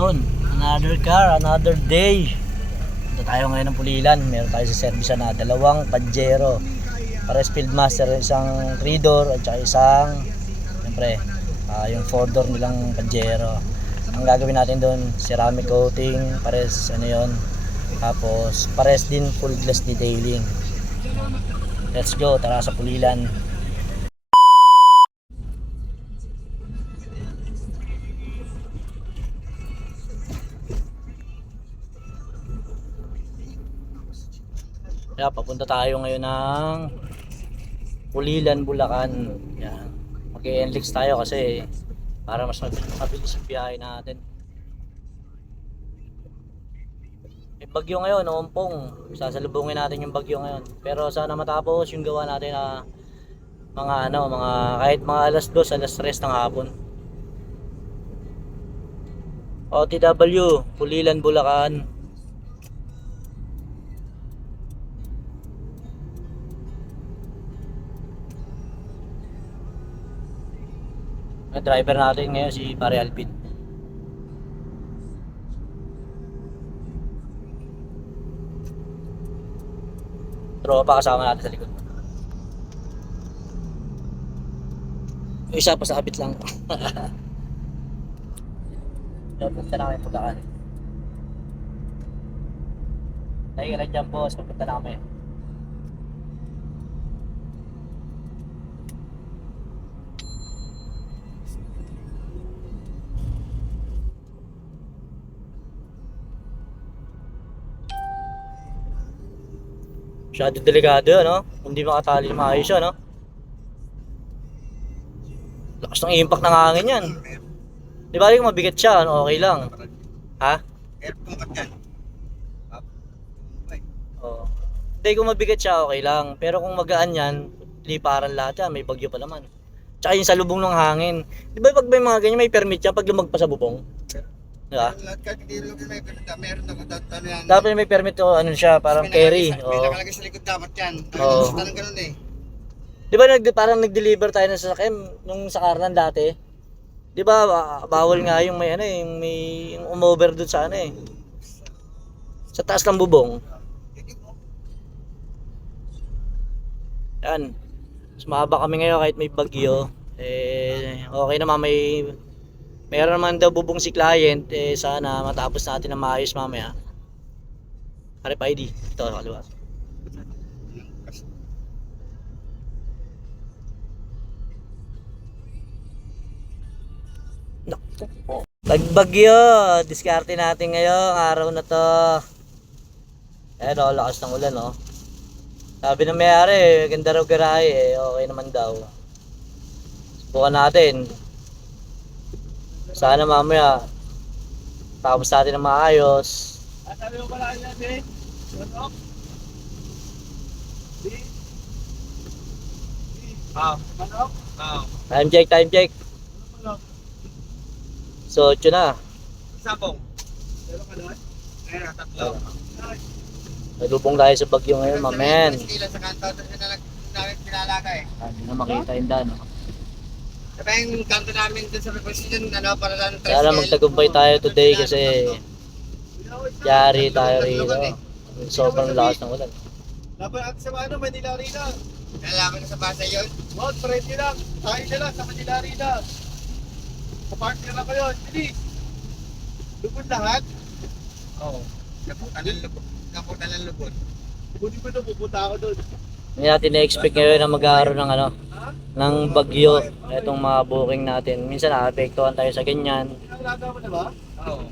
Yun, another car, another day. Ito tayo ngayon ng Pulilan. Meron tayo sa service na dalawang Pajero. Pares Fieldmaster, isang 3-door at saka isang siyempre, yung 4-door nilang Pajero. Ang gagawin natin doon, ceramic coating, pares ano yun. Tapos pares din full glass detailing. Let's go, tara sa Pulilan. Kaya papunta tayo ngayon ng Pulilan, Bulacan. Yan. Mag-e-enlix tayo kasi para mas mabilis ang biyahe natin. May bagyo ngayon, Ompong. Sasalubungin natin yung bagyo ngayon. Pero sana matapos yung gawa natin na mga kahit mga alas 2, alas 3 ng hapon. OTW, Pulilan, Bulacan. Ang driver natin ngayon si Pare Alvin. Tropa kasama natin sa likod. Yung isa pa sa kapit lang. Punta na kami Bulacan. Tayo ka lang dyan boss, pupunta na kami. Masyado delikado yun, no? Hindi makatali maayos yun, no? Lakas ng impact ng hangin yan. Di ba kung mabigat siya, ano, okay lang. Ha? Oo. Hindi, kung mabigat siya, okay lang. Pero kung magaan yan, liparan lahat yan, may bagyo pa naman. Tsaka yung salubong ng hangin. Di ba pag may mga ganyan, may permit yan pag lumagpa sa bubong? Diba? Dapat may permit o ano siya, parang carry. May nakalagay sa likod dapat yan. Oo. Parang ganun eh. Di ba parang nag-deliver tayo ng sasakyan nung sa Karnan dati? Di ba bawal nga yung may ano eh, yung umover doon sa ano eh. Sa taas ng bubong. Yan. Mas mahaba kami ngayon kahit may bagyo. Okay naman meron naman daw bubong si client, sana matapos natin na maayos mamaya. RFID, ito kaliwa. Pagbagyo, diskarte natin ngayong araw na to. Ayan o, lakas ng ulan o. Sabi ng may-ari, ganda raw garahe okay naman daw. Subukan natin. Sana mamaya tapos natin na maayos. Sabi mo pala niya, eh? Manok? Time check. So, 8 na. Sabong. Pero ka doon? Ayun, tatlo. Nalubong tayo sa bagyo ngayon, mamen. Sa kanto, doon na namin pinalaga eh. Hindi na makita yung daan. Diba yung kanto namin doon sa reposition, ano, para lang Sana magtagumpay tayo today kasi yari tayo rito. Sobrang lakas ng ulan. Laban natin sa ano, Manila Arena. Nalaman na sa basa yun? Wag, friendly lang. Tayo na lang sa Manila Arena. Kapartner na kayo, bilis. Lubod lahat? Oo. Naputan ng lubod. Buti ko na pupunta ako doon. Hindi natin na-expect ngayon na mag-aaroon ng ng bagyo. Itong mga booking natin. Minsan naapektuhan tayo sa ganyan. Pinalaga mo na ba? Oo.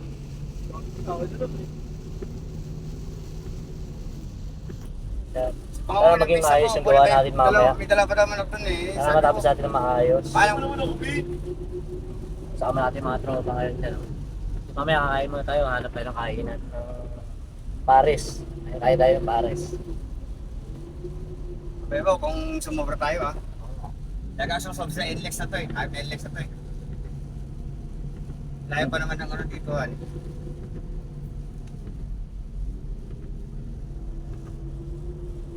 Para maging maayos yung gawa natin mamaya. May dala pa naman ako dun eh. Para matapos natin na maayos. Paano naman ako, Pete? Kasama natin mga tropa ngayon dyan. Mamaya kakain muna tayo. Hanap tayo ng kainan. Pares. Kaya tayo ng Pares. Bebo, kung sumobra tayo ah. Kaya kaso sa NLEX na to eh. Kahit NLEX na to eh. Layo pa naman ng ano dito ah.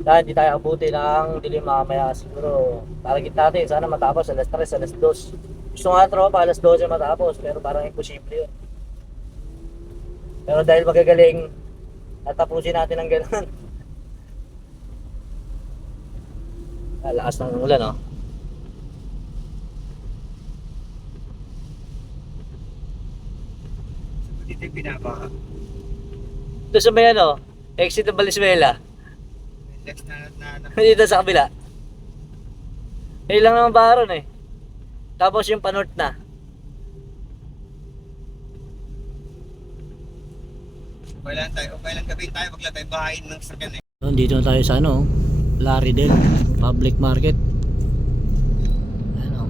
Dahil hindi tayo abuti ng dilim mamaya siguro. Target natin, sana matapos alas 3, alas 2. Gusto nga tropa, alas 12 matapos, pero parang imposible yun. Pero dahil magagaling, tatapusin natin ang gano'n. Lakas ng ulan, oh. Dito yung pinapaka. Doon sa may ano, exit ng Valenzuela. Next na. Dito sa kabila. Lang naman baron eh. Tapos yung panort na. Okay lang gabi tayo, wag lang tayo bahayin ng sakyan eh. Dito na tayo sa ano, Laridel Public Market. Ano.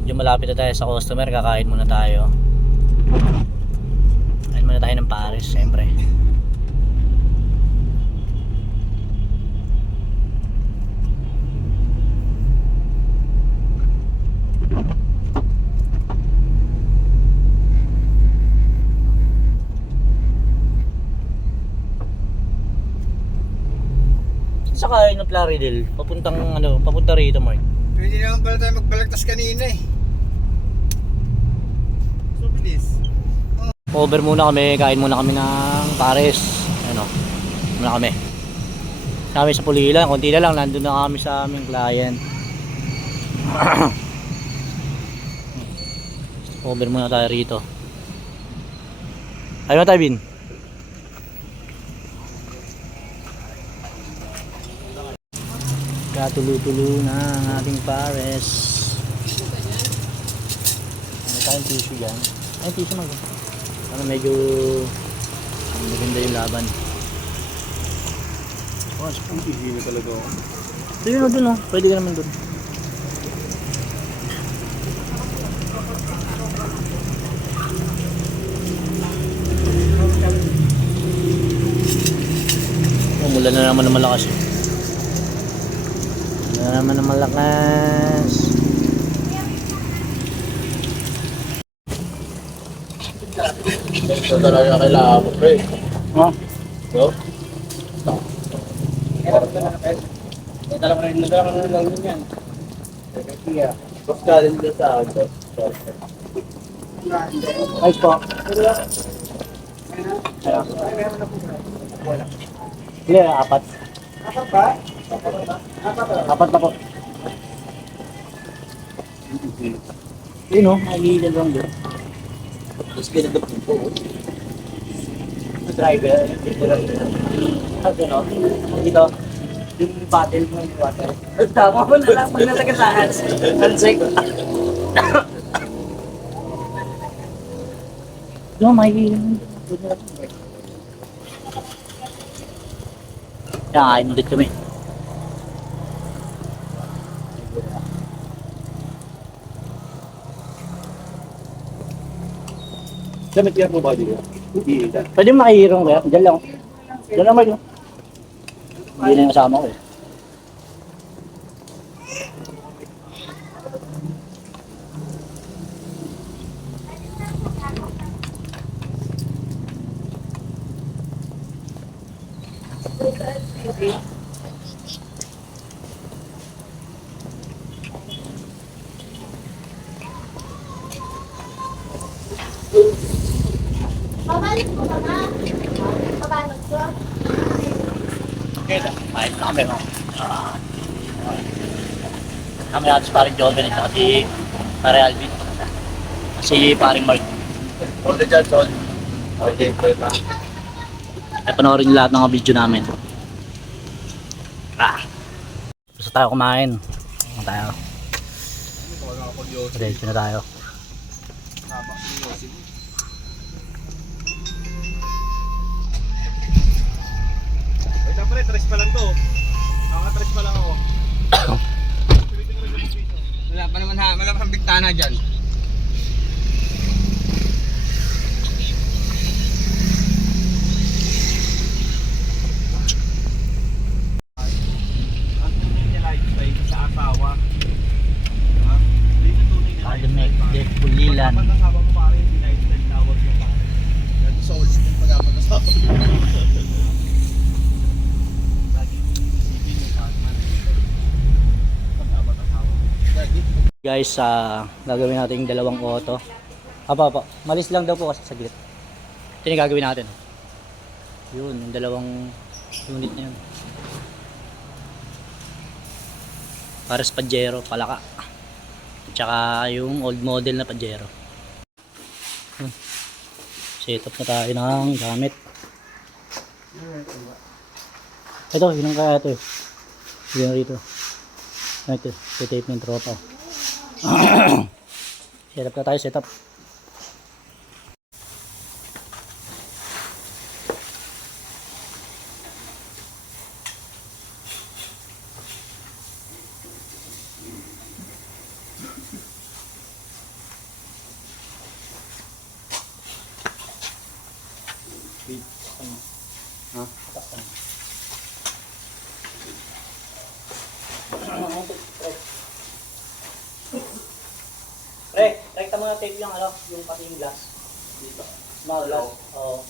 Medyo malapit na tayo sa customer, kakain muna tayo. Kain muna tayo ng pares, siyempre. Sa kain ng Plaridel, papunta rito, Mark. Pwede naman pala tayo magbalagtas kanina eh. So bilis. Over muna kami, kain muna kami ng pares. Ano, muna kami. Kami sa Pulilan, konti na lang, nandun na kami sa aming client. Over muna tayo rito. Ayun na tayo, Bin. Katulo-tulo na ang ating pares. Ano tayong tissue dyan? Ay, tissue mag. Ano medyo maganda yung laban. Oh, hindi na talaga ako. Doon na dun, oh. Pwede ka naman dun. Umulan na naman na malakas eh. Umulan na naman na malakas. Ito talaga kailangan mo, pre. Ha? No? Dala ko na lang yun yan. Mas galing na sa akin. Ay po. Hindi, apat. Apat ba? Apat na po. Yun o, nagigil lang doon. Tapos ginagap po. Driver, ano, dito, yung battle mo yung water. Tama mo na lang, pag nasa kasahan. Handshake. No, may kain ulit kami. Damit yan mo ba dito? Hindi. Pwede makihirong kaya? Diyan lang. Diyan lang, Marlo. Hindi na yung kasama ko eh. Pabalik mo ka na. Pabalot ko. Okay lang. Kahit na kami, no? Kami natin si paring Joven at si pare Alvin. Si paring Mark. All the dyan, Sol. Okay, pwede pa. Ay panoorin niyo lahat ng mga video namin. Gusto tayo kumain. Ano tayo? Ready na tayo. Wait lang, pre. Tres pa lang to. Nakaka-tres pa lang ako. Wala pa naman wala pa ng bintana dyan. Sa asawa. Academic de Pulilan. Sa ulit yung pag-apat Guys, gagawin natin yung dalawang auto. Apa. Malis lang daw po kasi saglit. Ito yung gagawin natin. Yun, yung dalawang unit na yun. Pares Pajero, palaka. At saka yung old model na Pajero. Set up na tayo ng gamit. Ito, yun ang kaya ito eh. Yun rito. Ito, tape ng tropa. Set up na tayo, set up. Ha? Pre, rekta mga tape lang ano, yung pati yung glass. Dito. Small glass. Oo.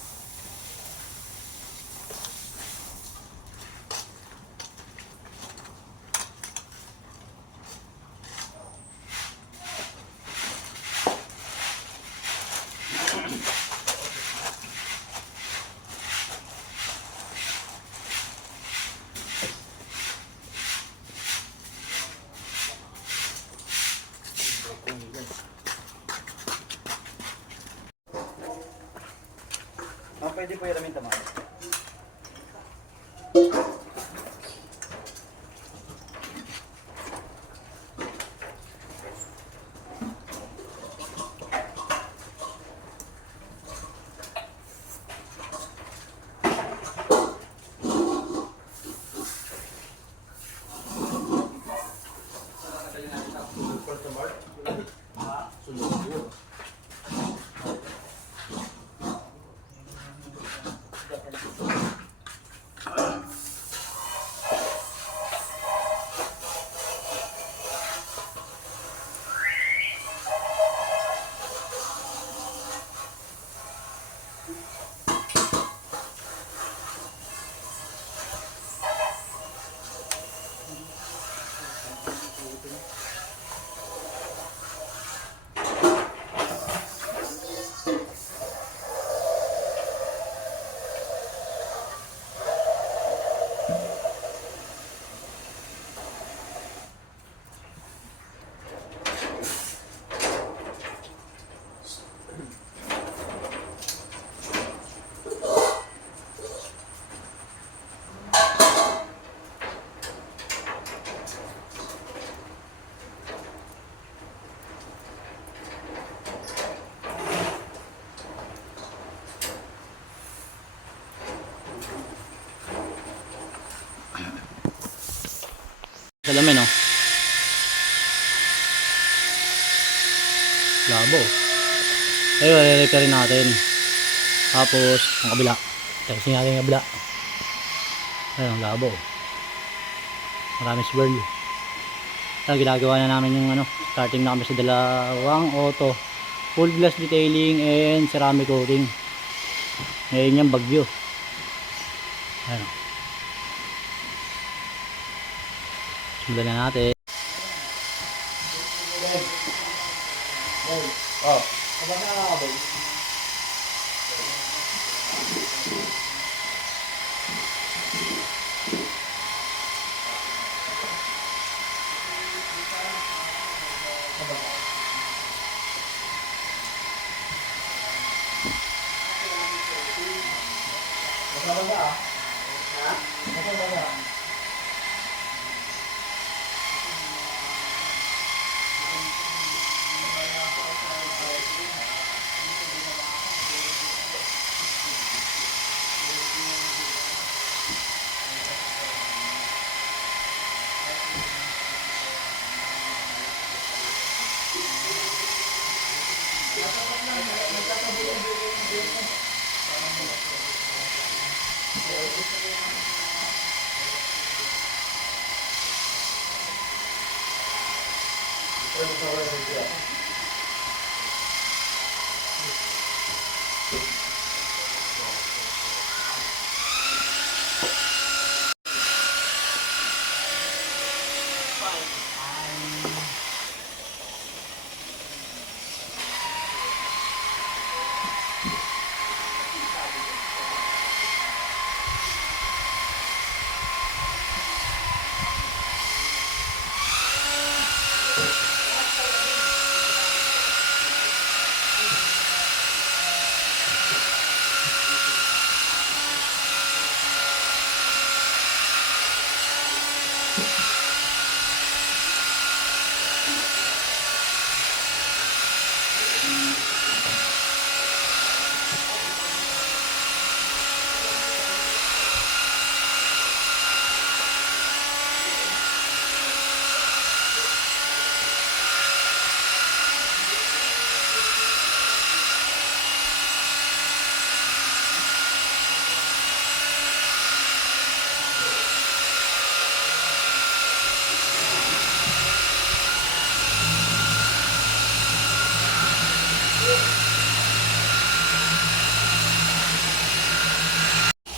Pwede po i-ramin tama. Salamin oh. Labo. Ayun, i-repair natin. Tapos, ang kabila. Testing natin yung kabila. Ayun, ang labo. Maraming swirl. Ayun, ginagawa na namin yung ano. Starting na kami sa dalawang auto. Full glass detailing and ceramic coating. Ngayon yung bagyo. Ayun. Simulan na natin. Oh, kapag nakakabay. Basta-basta ah. Ha? Basta-basta.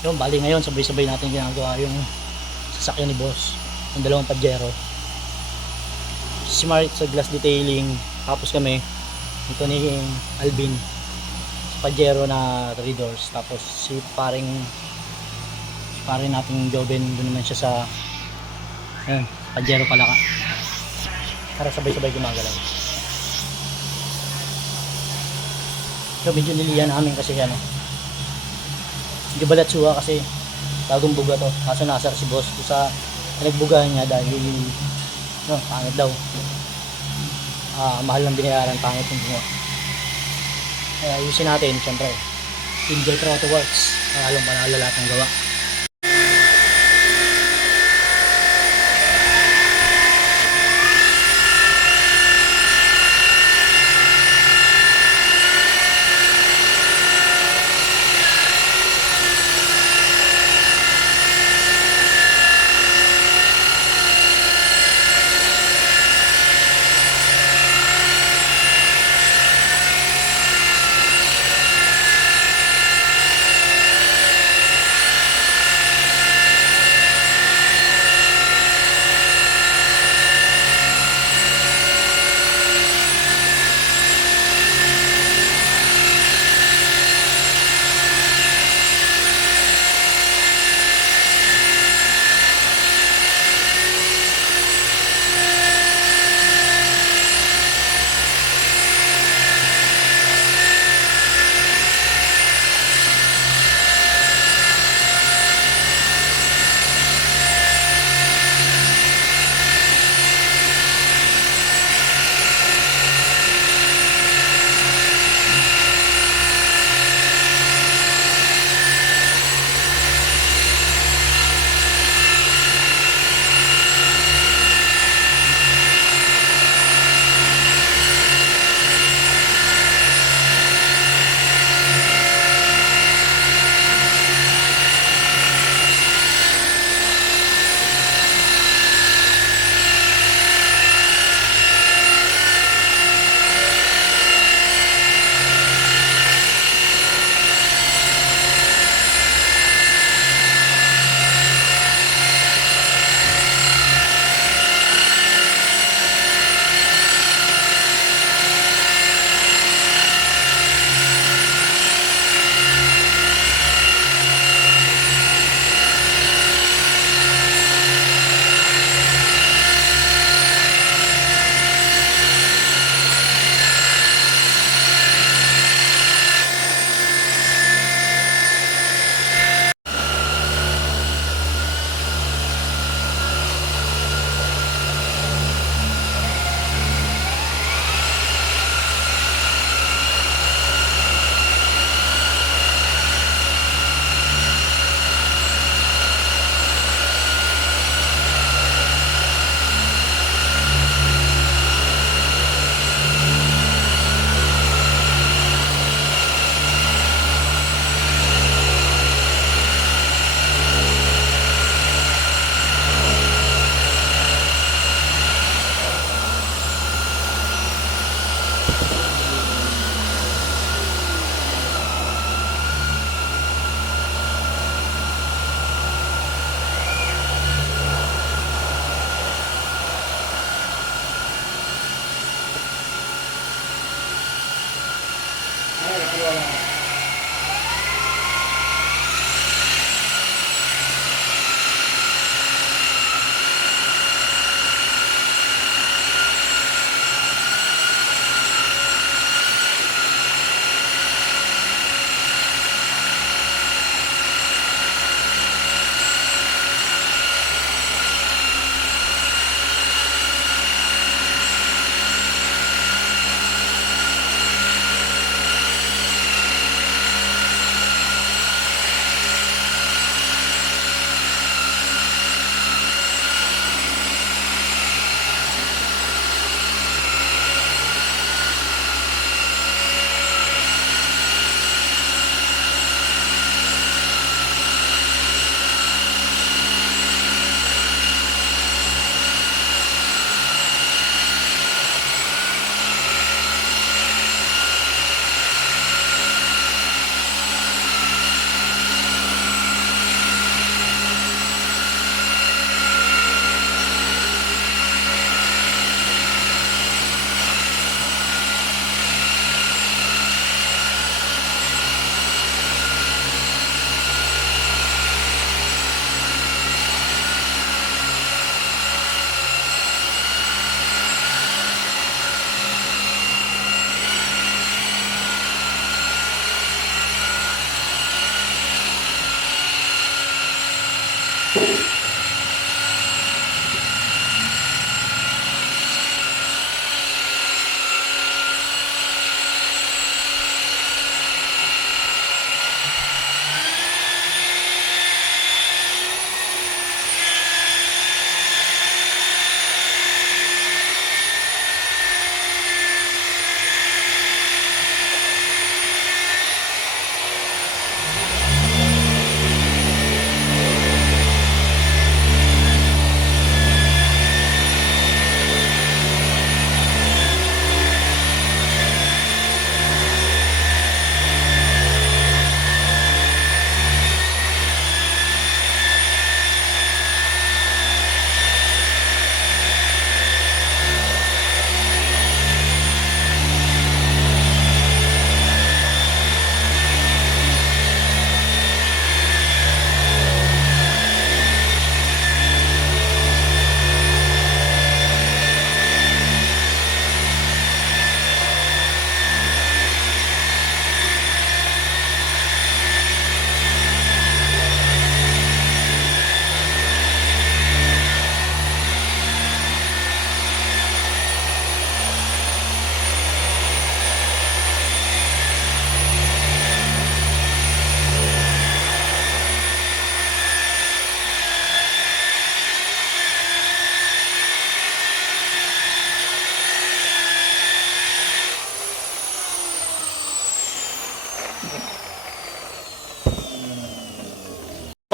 Yun, bali ngayon sabay-sabay natin ginagawa yung sasakyan ni boss, yung dalawang Pajero. Si Marit sa glass detailing, tapos kami dito ni Alvin sa Pajero na 3 doors, tapos si paring nating Joven doon naman siya sa Pajero Palaka, para sabay-sabay gumagalaw. So medyo niliyan namin kasi medyo balatsuha kasi bagong buga to, kaso nasar si boss sa nagbugahan niya dahil pangit daw. Mahal ng binayaran, pangit yung bunga. Kaya ayusin natin syempre, Enjoy Auto Works, pangalong panalo lahat ng gawa.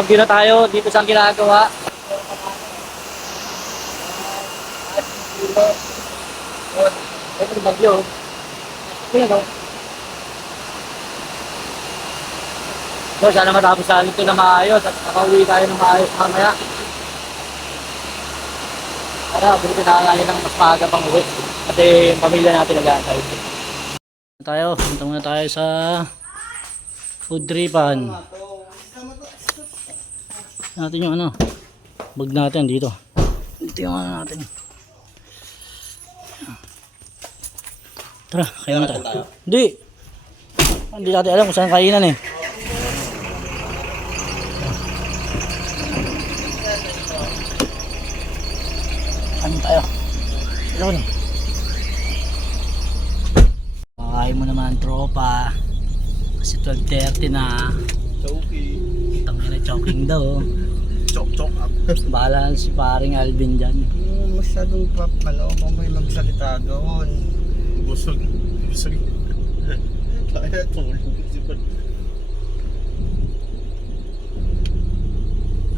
Pag na tayo dito sa ginagawa. Ito yung bagyo. Ito. So, sana matapos sa ito na maayos at makauwi tayo ng maayos mamaya. Para buti na tayo ng mas maaga pang uwi. Kasi yung pamilya natin nag-aantay. Punta muna tayo sa food tripan. Natin yung ano, bag natin dito. Dito yung ano natin. Tara, kainan tayo. Hindi natin alam kung saan kainan eh. Ano tayo? Hello na. Kakain mo naman tropa. Kasi 12:30 na. Choking. Tangina choking daw. Chok up. Bahala si paring Alvin dyan. Masyadong may magsalita doon. Busog. Kaya tulog si Pan.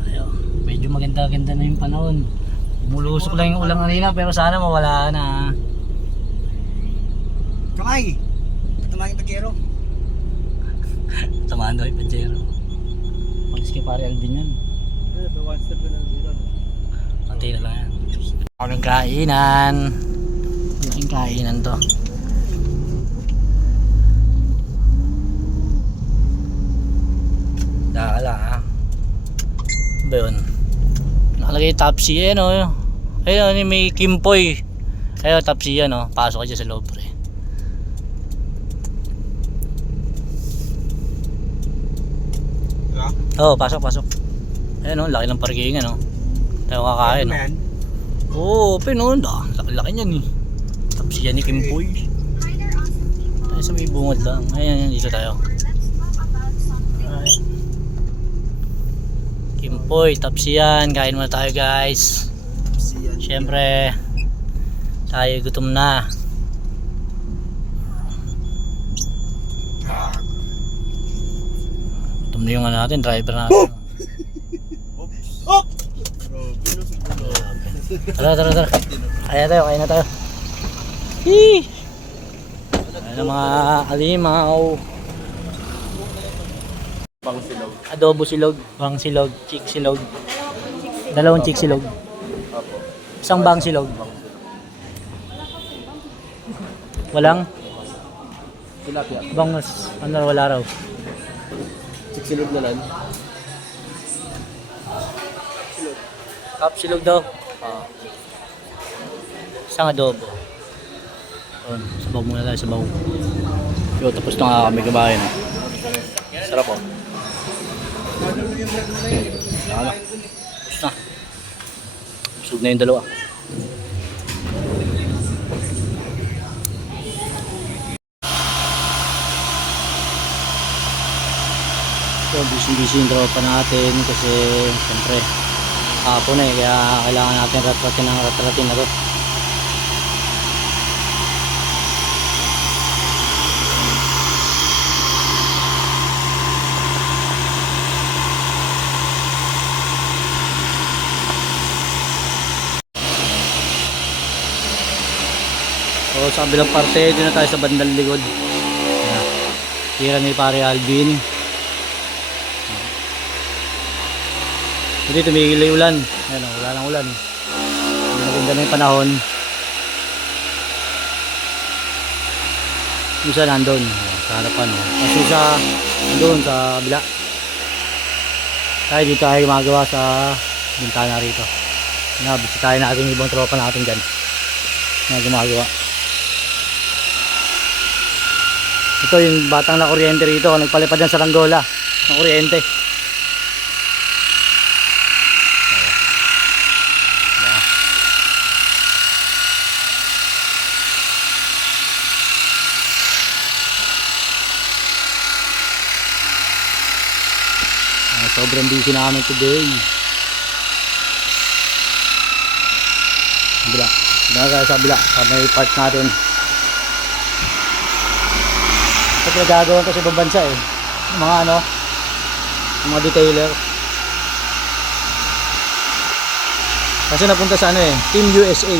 Ayo, medyo maganda-ganda na yung panahon. Mulusok lang yung ulang kanina pero sana mawala na. Kamay! Tamahin pagkero. Tamaan daw yung Pajero. Palis kay pare Alvin yan. One step na dito. Pantay na lang yan. Kaming kainan. Malaking kainan to. Dala ha. Ba yun? Nakalagay Tapsi eh no. Ayun may Kimpoy. Ayun Tapsi yan no. Pasok ka dyan sa loob pre. Oo, pasok. Ayun no, laki ng parkingan no. Tayo kakain no. Oo, open no. Laki niyan eh. Tapsi yan ni Kimpoy. Tayo sa may bungod lang. Ayan, dito tayo. Alright. Kimpoy, Tapsi yan. Kain muna tayo guys. Siyempre, tayo gutom na. Gutom na yung ano natin, driver natin. Tara. Kain na tayo. Hii! Ayan ang mga alimaw. Bang silog. Adobo silog, bang silog, chick silog. Dalawang chick silog. Apo. Isang bang silog. Walang? Tilapia. Bangus. Ano wala raw? Silog na lang. Cup silog daw. Isang adobo. Sabaw muna tayo, sabaw. Yo, tapos na nga kami kumain. Sarap po. Tapos na. Busog na yung dalawa. So, busy yung tropa natin kasi siyempre hapon eh, kaya kailangan natin ratratin na to. So sa kabilang parte, doon na tayo sa bandang likod. Ayan. Tira ni pare Alvin. Hindi tumigil na yung ulan. Ayan, wala nang ulan. Hindi maganda na yung panahon. Isa nandun. Sa harapan. Kasi isa nandun sa kabila. Tayo dito tayo gumagawa sa bintana rito. Bisitahin natin yung ibang tropa natin dyan. Na gumagawa. Ito yung batang na kuryente rito. Nagpalipad yan sa Langgola. Ng kuryente. Sobrang busy namin today. Kabila. Sa kabila. Sa may part natin. Ito pinagagawa ko sa ibang bansa eh. Yung mga ano, yung mga detailer. Kasi napunta sa ano eh, Team USA.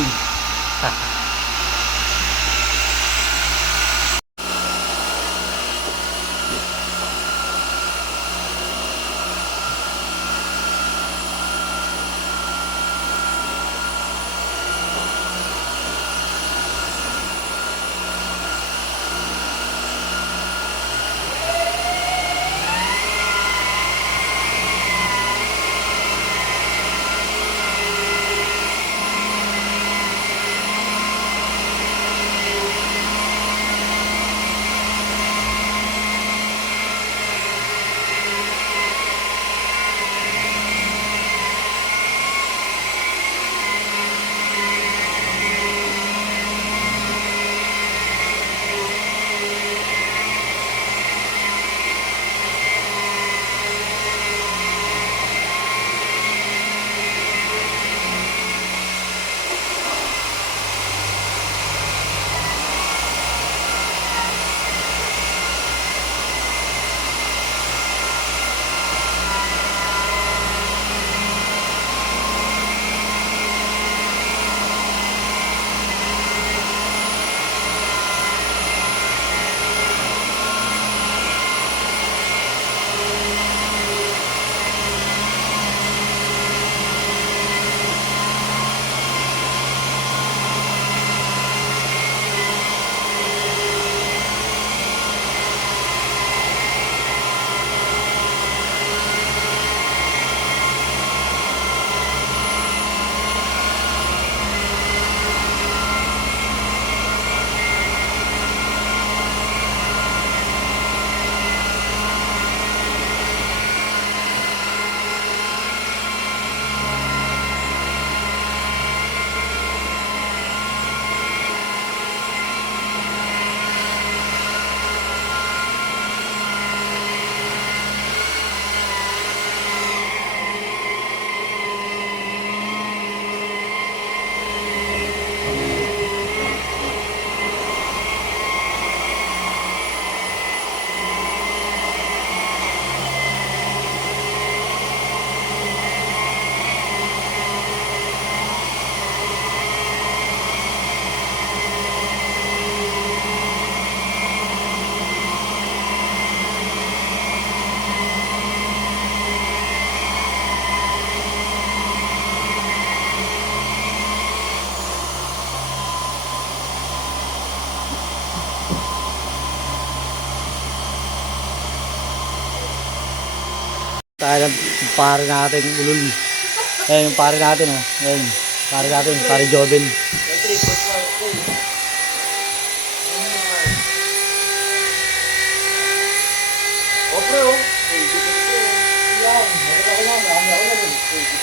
Tayo ng pare natin, ulul. Ayan yung pare natin, oh. Ayan, pare natin, pare Joven.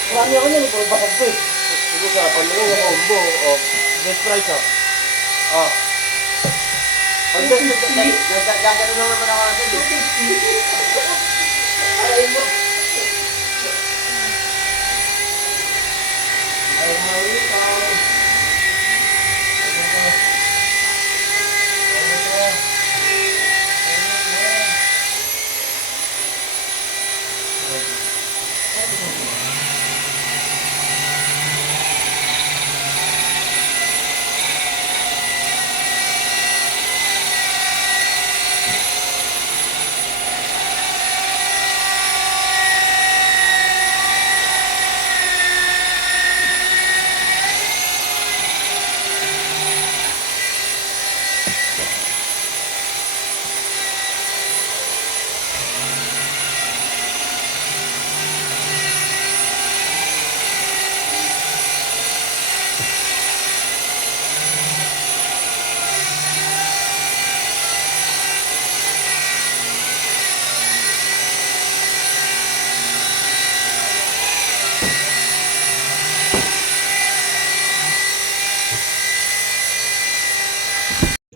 Marami ako nun, puro basag po eh. Ito sa panlong ng combo. Best price ah. Gagano lang naman ako natin. 250. Ay mo. Ay hawi ka.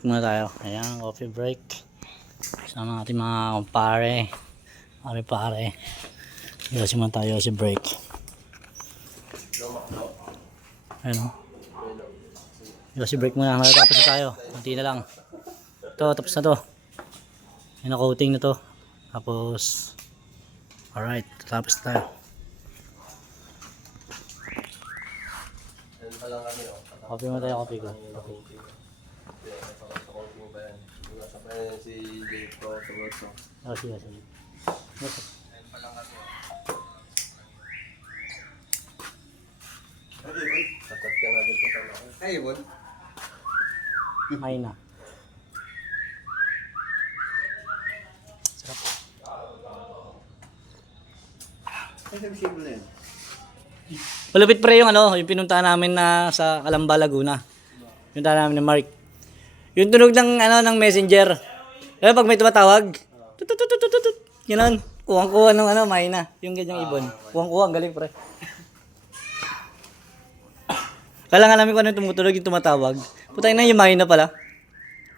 Muna tayo. Ayan, coffee break. Sama natin mga kumpare. Pare. Yosi muna tayo, yosi break. Ayan o. Yosi break muna. Matatapos na tayo. Kunti na lang. Ito, tapos na to. Ayan, coating na to. Tapos, alright, tapos na tayo. lang kami, oh. Copy mo tayo, copy ko. Okay. Nakakapag mo ba yan? Nasa pa yan si Jake ko, tulos ko. Oh, sige, sige. Ayun pa lang kami, oh. Tatat ka na dito sa mga. Ay, Ibon. May na. Sarap. Ay, simple na yan. Malupit pre yung ano, yung pinuntahan namin na sa Calamba, Laguna. Pinuntahan namin ni Mark. Yung tunog ng ano ng Messenger. Eh pag may tumatawag, tututututut. Ganun. Kuwang-kuha ng ano, mahina. Yung ganyang ibon. Kuwang-kuha, ang galing pre. Kala nga namin kung ano yung tumutunog yung tumatawag. Putay na yung mahina pala.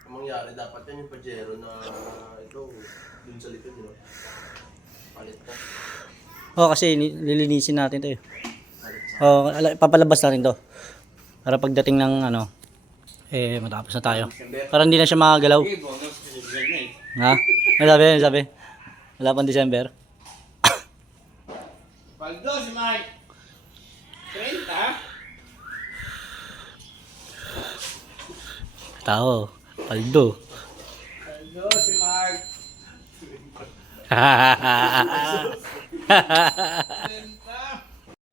Ang mangyari, dapat yan yung Pajero na ito, dun sa likod, yun. Palit na. Oo, kasi lilinisin natin to eh. Oo, papalabas natin to. Para pagdating ng ano, eh matapos na tayo. Para hindi na siya makagalaw. Ha? Ano sabi? Ano sabi? Wala pang December. Paldo si Mike! 30? Tao, paldo. Paldo si Mike!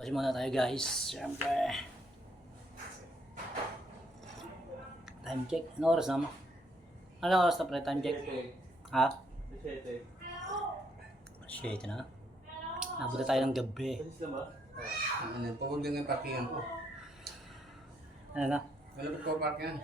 Kasi muna tayo guys, siyempre. Time check. Ano oras na mo? Ano oras na pre? Time check? Ha? 7 na? Nabot na tayo ng gabi. Pagod lang yung parkingan ko. Ano na? Malapit ko parkingan.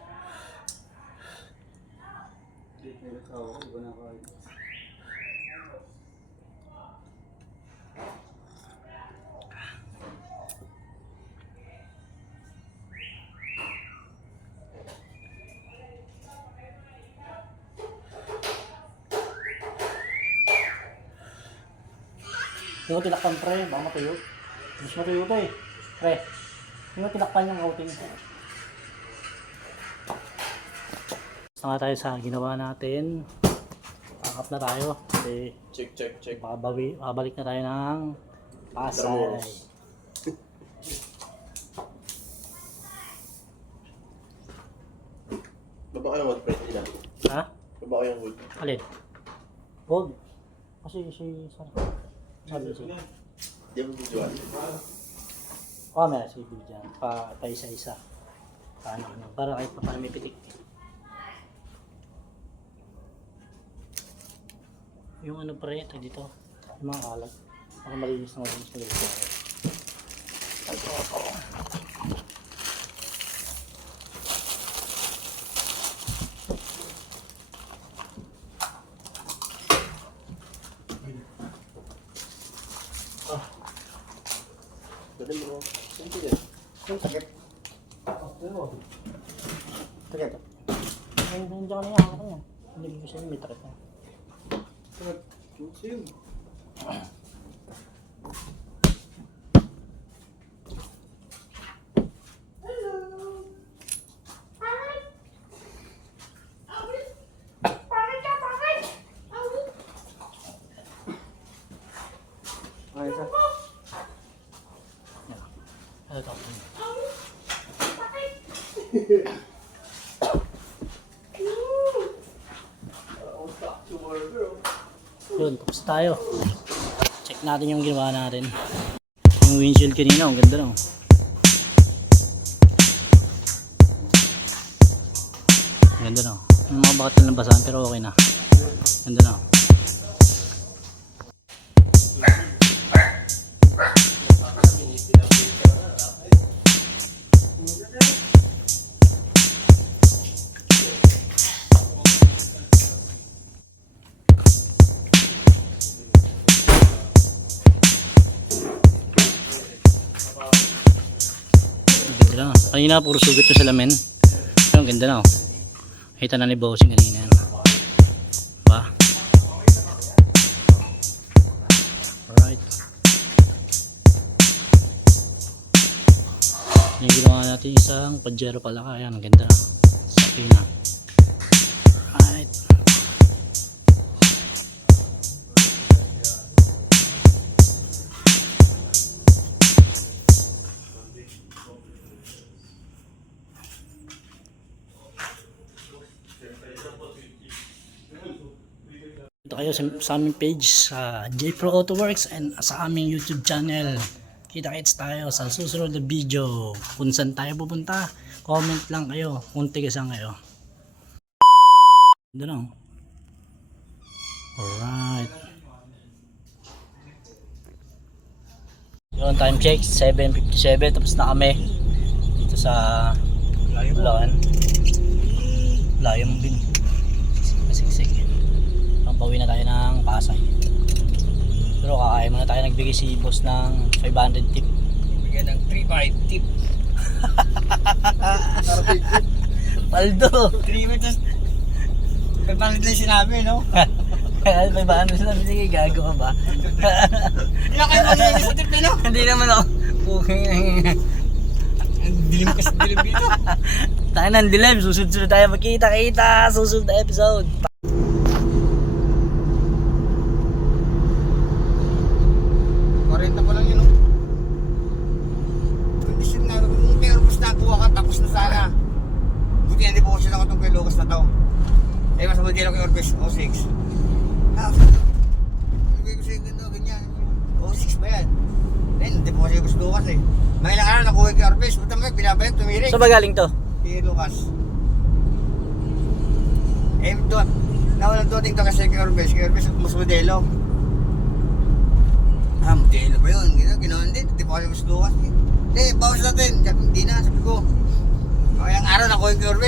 Hindi mo tinakpan pre, baka matuyo. Mas matuyo to eh. Pre, hindi mo tinakpan yung coating. Basta nga tayo sa ginawa natin. Pack up na tayo. Kasi Check. babalik na tayo ng Pasay. Baba ko yung wood print nila. Ha? Baba ko yung wood. Alin? Huwag. Kasi sabi siya. Di mo visual. May si dyan. Pa isa-isa. Paano? Para kahit pa paano may pitik. Yung ano pa rin, dito. Yung mga kalat. Para malinis na malinis na dito. Dali mo. Saan yan? Yung sakit. Sakit. Nandiyan ka na yan. Ano yan? Hindi ko siya may takit na. Saan? Ano ito? Yun, tapos tayo. Check natin yung ginawa natin. Yung windshield kanina, ang ganda no. Ang ganda no. Yung mga bakat lang basahan pero okay na. Ganda no. Ganda na. Kanina puro sugat yung salamin. Pero ang ganda na. Kita na ni Bossing kanina. Diba? Alright. Yung ginawa natin isang Pajero pala. Ayan, ang ganda na. Sapi na. Alright. Ito kayo sa aming page sa JPro Autoworks and sa aming YouTube channel. Kita-kits tayo sa susunod na video. Kung saan tayo pupunta, comment lang kayo kung tigasan kayo. Doon o. Alright. Yun, time check 7:57, tapos na kami dito sa Bulacan. Layo mo din. Masiksik. Pampawi na tayo ng Pasay. Pero kakain muna tayo, nagbigay si boss ng 500 tip. Bigyan ng 3-5 tip. Paldo! 3 minutes. Pagpalit lang sinabi, no? Kaya 500 sila, sige gago ka ba? Kaya kayo mag-iigis sa tip, no? Hindi naman ako. Dilim kasi dilim dito. Tayo ng dilim, susunod tayo magkita-kita, susunod na episode. 40 pa lang yun, no? Kondisyon na, kung may orbus na kuha ka, tapos na sana. Buti hindi po ko siya nakatong kay Lucas na to. Eh, mas mabuti lang kay Orbis, 06. Sabi ko sa'yo ganda, ganyan. 06 ba yan? Eh, hindi po kasi gusto Lucas eh. May ilang araw nakuha kay Orbis, buta mo, pinabalik, tumirik. Saan ba galing to? Kay Lucas. Eh, doon. Nawalang doting to kasi kay Orbis mas modelo. Modelo ba yun? Ginawa din, hindi po kasi gusto Lucas eh. Bawas natin. Sabi, hindi na, sabi ko. May ilang araw nakuha kay Orbis.